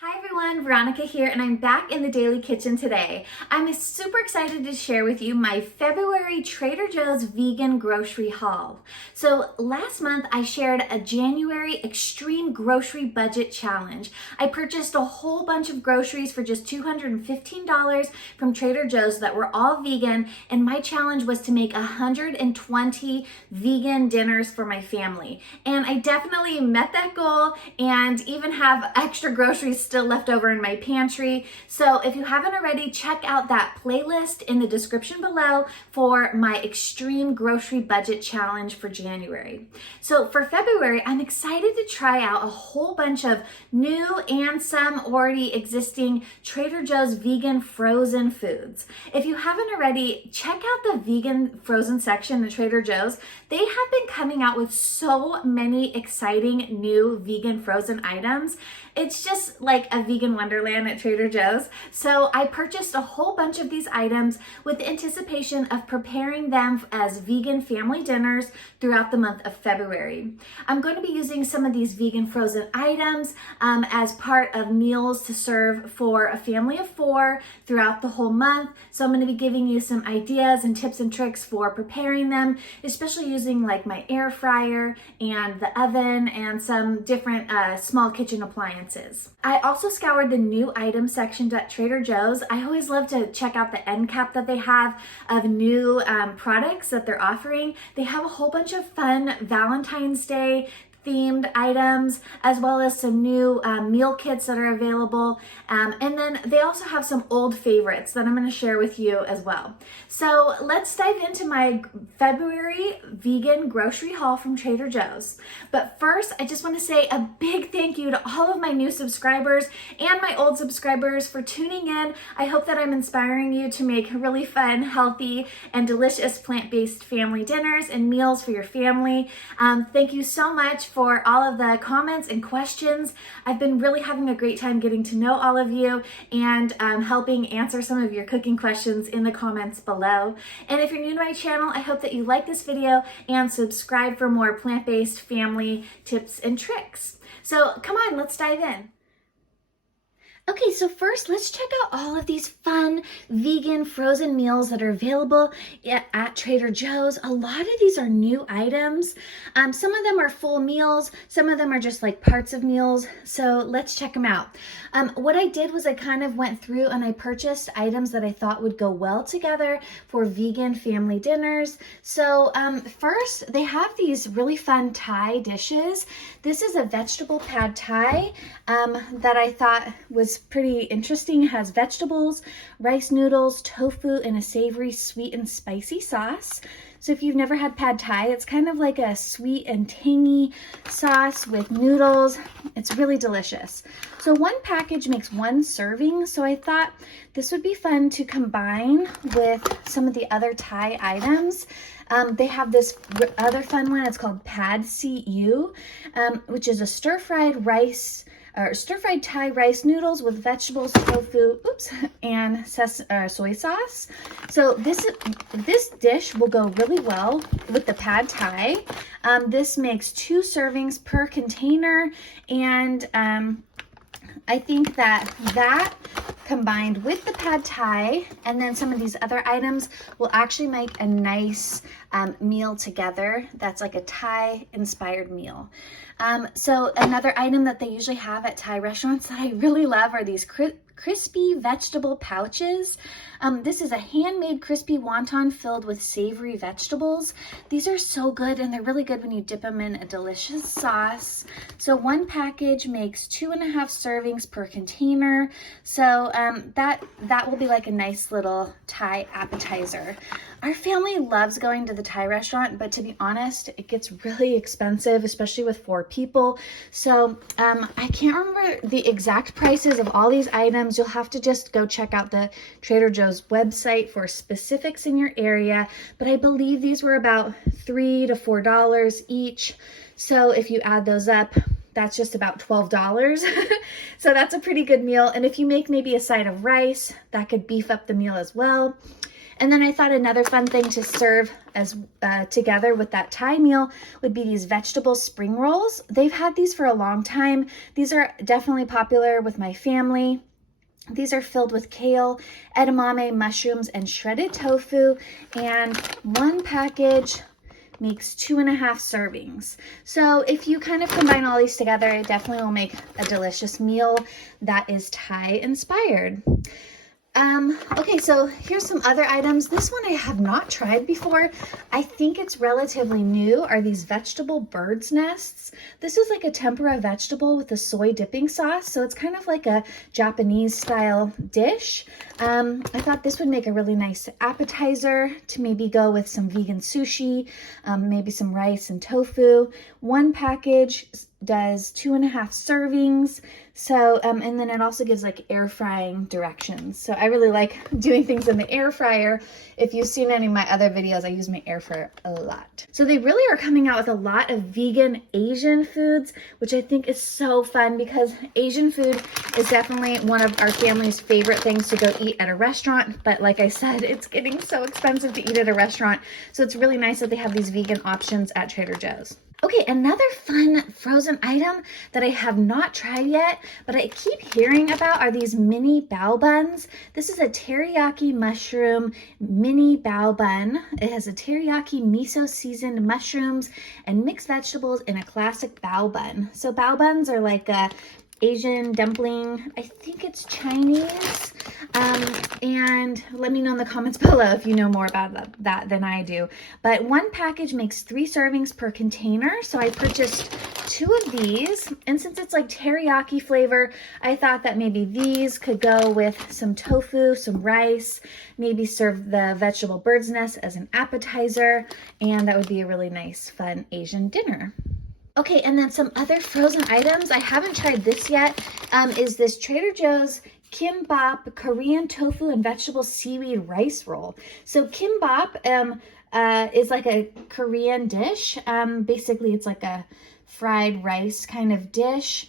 Hi everyone, Veronica here, and I'm back in the Daily Kitchen today. I'm super excited to share with you my February Trader Joe's vegan grocery haul. So last month I shared a January extreme grocery budget challenge. I purchased a whole bunch of groceries for just $215 from Trader Joe's that were all vegan, and my challenge was to make 120 vegan dinners for my family. And I definitely met that goal and even have extra groceries still left over in my pantry. So if you haven't already, check out that playlist in the description below for my extreme grocery budget challenge for January. So for February, I'm excited to try out a whole bunch of new and some already existing Trader Joe's vegan frozen foods. If you haven't already, check out the vegan frozen section at Trader Joe's. They have been coming out with so many exciting new vegan frozen items. It's just like a vegan wonderland at Trader Joe's. So I purchased a whole bunch of these items with the anticipation of preparing them as vegan family dinners throughout the month of February. I'm going to be using some of these vegan frozen items as part of meals to serve for a family of 4 throughout the whole month. So I'm going to be giving you some ideas and tips and tricks for preparing them, especially using like my air fryer and the oven and some different small kitchen appliances. I also scoured the new item section at Trader Joe's. I always love to check out the end cap that they have of new products that they're offering. They have a whole bunch of fun Valentine's Day themed items, as well as some new meal kits that are available. And then they also have some old favorites that I'm going to share with you as well. So let's dive into my February vegan grocery haul from Trader Joe's. But first, I just want to say a big thank you to all of my new subscribers and my old subscribers for tuning in. I hope that I'm inspiring you to make really fun, healthy, and delicious plant-based family dinners and meals for your family. Thank you so much for all of the comments and questions. I've been really having a great time getting to know all of you and helping answer some of your cooking questions in the comments below. And if you're new to my channel, I hope that you like this video and subscribe for more plant-based family tips and tricks. So come on, let's dive in. Okay, so first let's check out all of these fun vegan frozen meals that are available at Trader Joe's. A lot of these are new items. Some of them are full meals, some of them are just like parts of meals. So let's check them out. What I did was I kind of went through and I purchased items that I thought would go well together for vegan family dinners. So first, they have these really fun Thai dishes. This is a vegetable pad Thai that I thought was pretty interesting. It has vegetables, rice noodles, tofu, and a savory sweet and spicy sauce. So if you've never had pad Thai, it's kind of like a sweet and tangy sauce with noodles. It's really delicious. So one package makes 1 serving, so I thought this would be fun to combine with some of the other Thai items. They have this other fun one. It's called Pad See Eew, which is a stir-fried Thai rice noodles with vegetables, tofu, and soy sauce. So this dish will go really well with the pad Thai. This makes 2 servings per container, and I think that combined with the pad Thai and then some of these other items will actually make a nice meal together that's like a Thai inspired meal. So another item that they usually have at Thai restaurants that I really love are these crispy vegetable pouches. This is a handmade crispy wonton filled with savory vegetables. These are so good, and they're really good when you dip them in a delicious sauce. So one package makes 2.5 servings per container. So that will be like a nice little Thai appetizer. Our family loves going to the Thai restaurant, but to be honest, it gets really expensive, especially with 4 people. So I can't remember the exact prices of all these items. You'll have to just go check out the Trader Joe's website for specifics in your area, but I believe these were about $3 to $4 each. So if you add those up, that's just about $12. So that's a pretty good meal. And if you make maybe a side of rice, that could beef up the meal as well. And then I thought another fun thing to serve as together with that Thai meal would be these vegetable spring rolls. They've had these for a long time. These are definitely popular with my family. These are filled with kale, edamame, mushrooms, and shredded tofu. And one package makes 2.5 servings. So if you kind of combine all these together, it definitely will make a delicious meal that is Thai inspired. Okay, so here's some other items. This one I have not tried before. I think it's relatively new, are these vegetable bird's nests. This is like a tempura vegetable with a soy dipping sauce. So it's kind of like a Japanese style dish. I thought this would make a really nice appetizer to maybe go with some vegan sushi, maybe some rice and tofu. One package does 2.5 servings. So, and then it also gives like air frying directions. So I really like doing things in the air fryer. If you've seen any of my other videos, I use my air fryer a lot. So they really are coming out with a lot of vegan Asian foods, which I think is so fun because Asian food is definitely one of our family's favorite things to go eat at a restaurant. But like I said, it's getting so expensive to eat at a restaurant. So it's really nice that they have these vegan options at Trader Joe's. Okay, another fun frozen item that I have not tried yet, but I keep hearing about are these mini bao buns. This is a teriyaki mushroom mini bao bun. It has a teriyaki miso seasoned mushrooms and mixed vegetables in a classic bao bun. So bao buns are like a Asian dumpling. I think it's Chinese. And let me know in the comments below if you know more about that than I do. But one package makes 3 servings per container. So I purchased 2 of these. And since it's like teriyaki flavor, I thought that maybe these could go with some tofu, some rice, maybe serve the vegetable bird's nest as an appetizer. And that would be a really nice, fun Asian dinner. Okay, and then some other frozen items. I haven't tried this yet, is this Trader Joe's Kimbap Korean tofu and vegetable seaweed rice roll. So Kimbap is like a Korean dish. Basically, it's like a fried rice kind of dish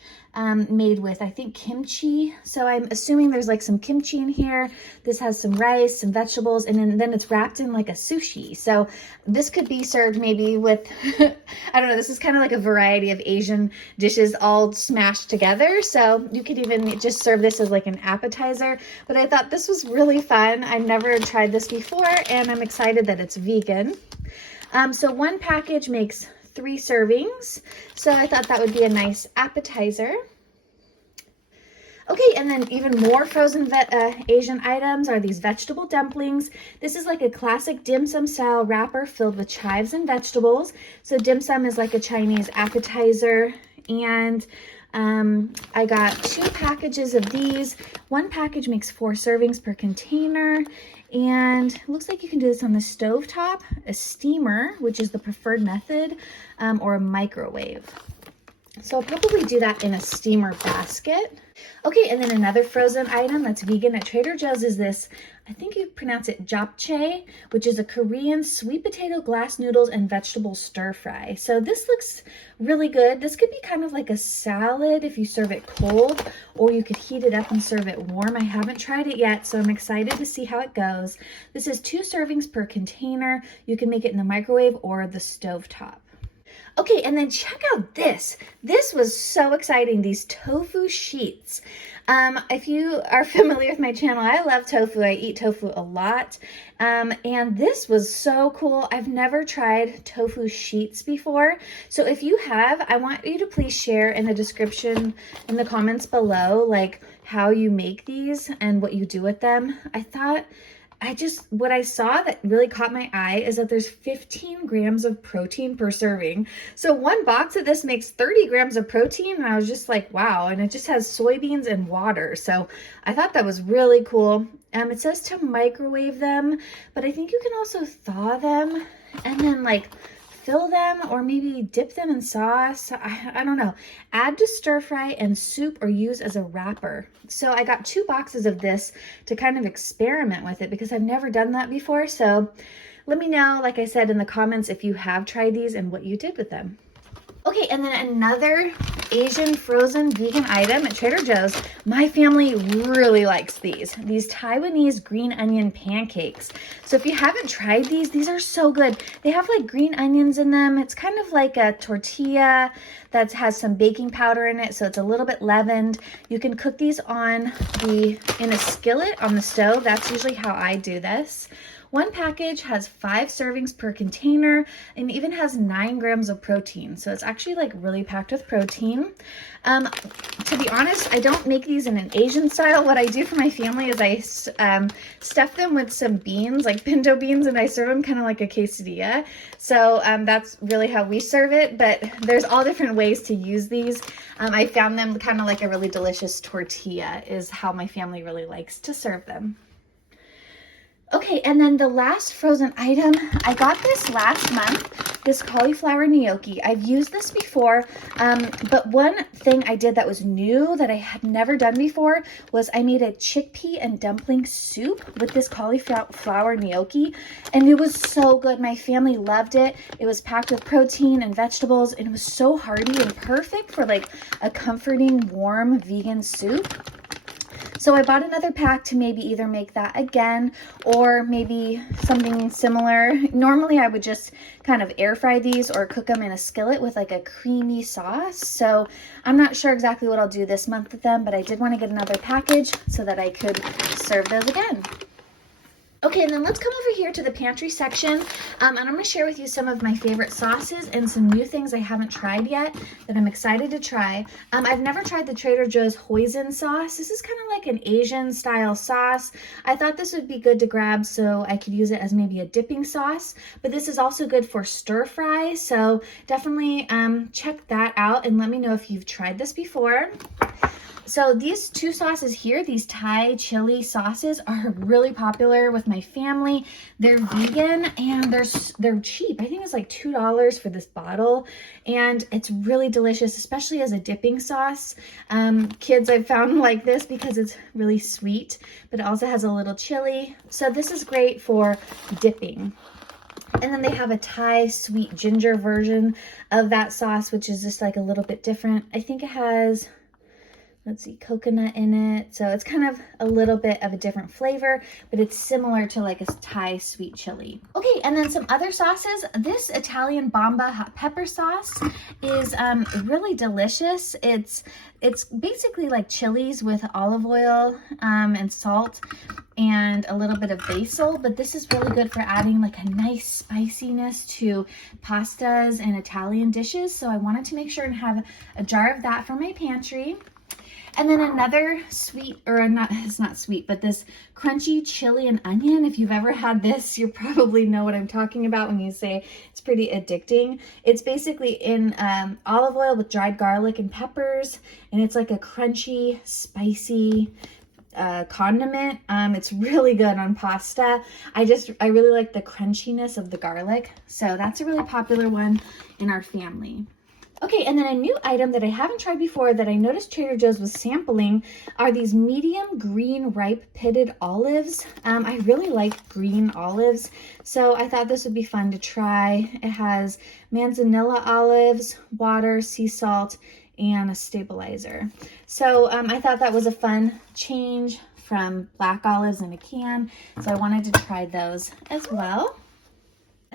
made with, I think, kimchi. So I'm assuming there's like some kimchi in here. This has some rice, some vegetables, and then it's wrapped in like a sushi. So this could be served maybe with, I don't know, this is kind of like a variety of Asian dishes all smashed together. So you could even just serve this as like an appetizer. But I thought this was really fun. I've never tried this before, and I'm excited that it's vegan. So one package makes 3 servings. So I thought that would be a nice appetizer. Okay, and then even more frozen Asian items are these vegetable dumplings. This is like a classic dim sum style wrapper filled with chives and vegetables. So dim sum is like a Chinese appetizer. And I got 2 packages of these. One package makes 4 servings per container. And it looks like you can do this on the stovetop, a steamer, which is the preferred method, or a microwave. So I'll probably do that in a steamer basket. Okay, and then another frozen item that's vegan at Trader Joe's is this, I think you pronounce it Japchae, which is a Korean sweet potato glass noodles and vegetable stir fry. So this looks really good. This could be kind of like a salad if you serve it cold, or you could heat it up and serve it warm. I haven't tried it yet, so I'm excited to see how it goes. This is 2 servings per container. You can make it in the microwave or the stovetop. Okay, and then check out this. This was so exciting, these tofu sheets. If you are familiar with my channel, I love tofu. I eat tofu a lot. And this was so cool. I've never tried tofu sheets before. So if you have, I want you to please share in the description, in the comments below, like how you make these and what you do with them. What I saw that really caught my eye is that there's 15 grams of protein per serving. So one box of this makes 30 grams of protein, and I was just like, wow. And it just has soybeans and water. So I thought that was really cool. It says to microwave them, but I think you can also thaw them and then like fill them or maybe dip them in sauce. I don't know. Add to stir fry and soup or use as a wrapper. So I got 2 boxes of this to kind of experiment with it because I've never done that before. So let me know, like I said, in the comments if you have tried these and what you did with them. Okay, and then another Asian frozen vegan item at Trader Joe's. My family really likes these Taiwanese green onion pancakes. So if you haven't tried these are so good. They have like green onions in them. It's kind of like a tortilla that has some baking powder in it, so it's a little bit leavened. You can cook these in a skillet on the stove. That's usually how I do this. One package has 5 servings per container and even has 9 grams of protein. So it's actually like really packed with protein. To be honest, I don't make these in an Asian style. What I do for my family is I stuff them with some beans, like pinto beans, and I serve them kind of like a quesadilla. So that's really how we serve it, but there's all different ways to use these. I found them kind of like a really delicious tortilla is how my family really likes to serve them. Okay, and then the last frozen item, I got this last month, this cauliflower gnocchi. I've used this before, but one thing I did that was new that I had never done before was I made a chickpea and dumpling soup with this cauliflower gnocchi, and it was so good. My family loved it. It was packed with protein and vegetables, and it was so hearty and perfect for like a comforting, warm vegan soup. So I bought another pack to maybe either make that again or maybe something similar. Normally I would just kind of air fry these or cook them in a skillet with like a creamy sauce. So I'm not sure exactly what I'll do this month with them, but I did want to get another package so that I could serve those again. Okay, and then let's come over here to the pantry section, and I'm going to share with you some of my favorite sauces and some new things I haven't tried yet that I'm excited to try. I've never tried the Trader Joe's Hoisin Sauce. This is kind of like an Asian style sauce. I thought this would be good to grab so I could use it as maybe a dipping sauce, but this is also good for stir fry, so definitely check that out and let me know if you've tried this before. So these 2 sauces here, these Thai chili sauces, are really popular with my family. They're vegan and they're cheap. I think it's like $2 for this bottle, and it's really delicious, especially as a dipping sauce. Kids I've found like this because it's really sweet, but it also has a little chili. So this is great for dipping. And then they have a Thai sweet ginger version of that sauce, which is just like a little bit different. I think it has, let's see, coconut in it. So it's kind of a little bit of a different flavor, but it's similar to like a Thai sweet chili. Okay, and then some other sauces. This Italian Bomba hot pepper sauce is really delicious. It's basically like chilies with olive oil and salt and a little bit of basil, but this is really good for adding like a nice spiciness to pastas and Italian dishes. So I wanted to make sure and have a jar of that for my pantry. And then another sweet, or not, it's not sweet, but this crunchy chili and onion. If you've ever had this, you probably know what I'm talking about when you say it's pretty addicting. It's basically in olive oil with dried garlic and peppers, and it's like a crunchy, spicy condiment. It's really good on pasta. I really like the crunchiness of the garlic. So that's a really popular one in our family. Okay, and then a new item that I haven't tried before that I noticed Trader Joe's was sampling are these medium green ripe pitted olives. I really like green olives, so I thought this would be fun to try. It has manzanilla olives, water, sea salt, and a stabilizer. So I thought that was a fun change from black olives in a can, so I wanted to try those as well.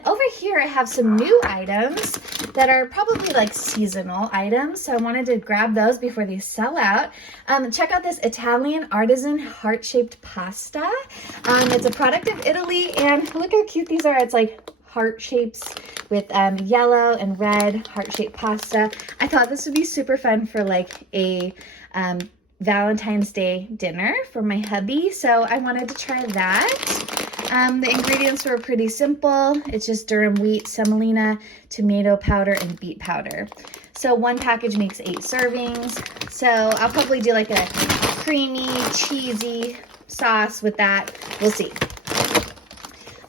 Over here, I have some new items that are probably like seasonal items, so I wanted to grab those before they sell out. Check out this Italian Artisan heart-shaped pasta. It's a product of Italy, and look how cute these are. It's like heart shapes with yellow and red heart-shaped pasta. I thought this would be super fun for like a Valentine's Day dinner for my hubby, so I wanted to try that. The ingredients were pretty simple. It's just durum wheat, semolina, tomato powder, and beet powder. So one package makes 8 servings. So I'll probably do like a creamy, cheesy sauce with that. We'll see.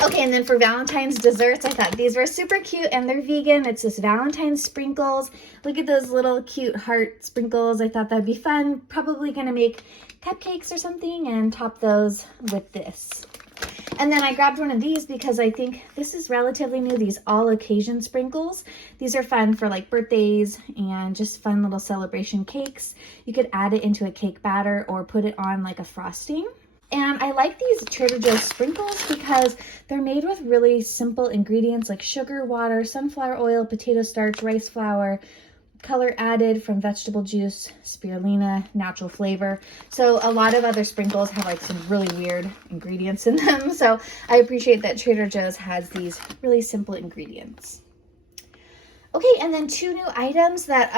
Okay, and then for Valentine's desserts, I thought these were super cute and they're vegan. It's this Valentine sprinkles. Look at those little cute heart sprinkles. I thought that'd be fun. Probably gonna make cupcakes or something and top those with this. And then I grabbed one of these because I think this is relatively new, these all occasion sprinkles. These are fun for like birthdays and just fun little celebration cakes. You could add it into a cake batter or put it on like a frosting. And I like these Trader Joe's sprinkles because they're made with really simple ingredients like sugar, water, sunflower oil, potato starch, rice flour, color added from vegetable juice, spirulina, natural flavor. So a lot of other sprinkles have like some really weird ingredients in them. So I appreciate that Trader Joe's has these really simple ingredients. Okay, and then 2 new items that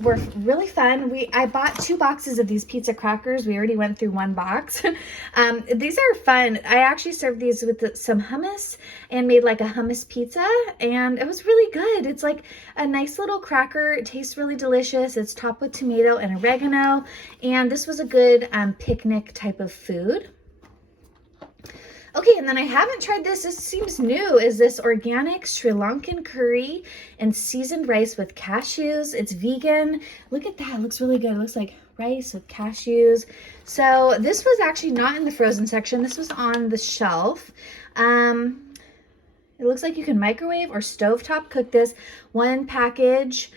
were really fun. I bought 2 boxes of these pizza crackers. We already went through 1 box. These are fun. I actually served these with some hummus and made like a hummus pizza, and it was really good. It's like a nice little cracker. It tastes really delicious. It's topped with tomato and oregano, and this was a good picnic type of food. Okay, and then I haven't tried this. This seems new. Is this organic Sri Lankan curry and seasoned rice with cashews. It's vegan. Look at that. It looks really good. It looks like rice with cashews. So this was actually not in the frozen section. This was on the shelf. It looks like you can microwave or stovetop cook this. 1 package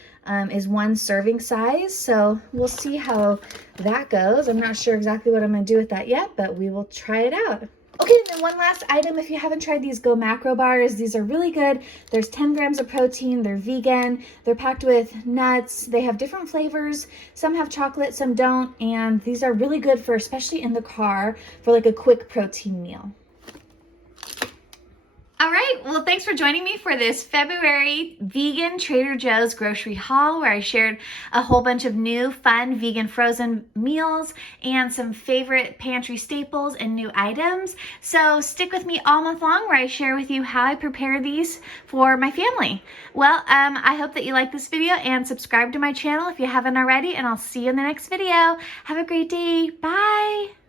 is 1 serving size. So we'll see how that goes. I'm not sure exactly what I'm going to do with that yet, but we will try it out. Okay, and then one last item. If you haven't tried these GoMacro Bars, these are really good. There's 10 grams of protein. They're vegan. They're packed with nuts. They have different flavors. Some have chocolate, some don't. And these are really good for, especially in the car, for like a quick protein meal. All right, well, thanks for joining me for this February vegan Trader Joe's grocery haul where I shared a whole bunch of new fun vegan frozen meals and some favorite pantry staples and new items. So stick with me all month long where I share with you how I prepare these for my family. Well, I hope that you like this video and subscribe to my channel if you haven't already, and I'll see you in the next video. Have a great day. Bye.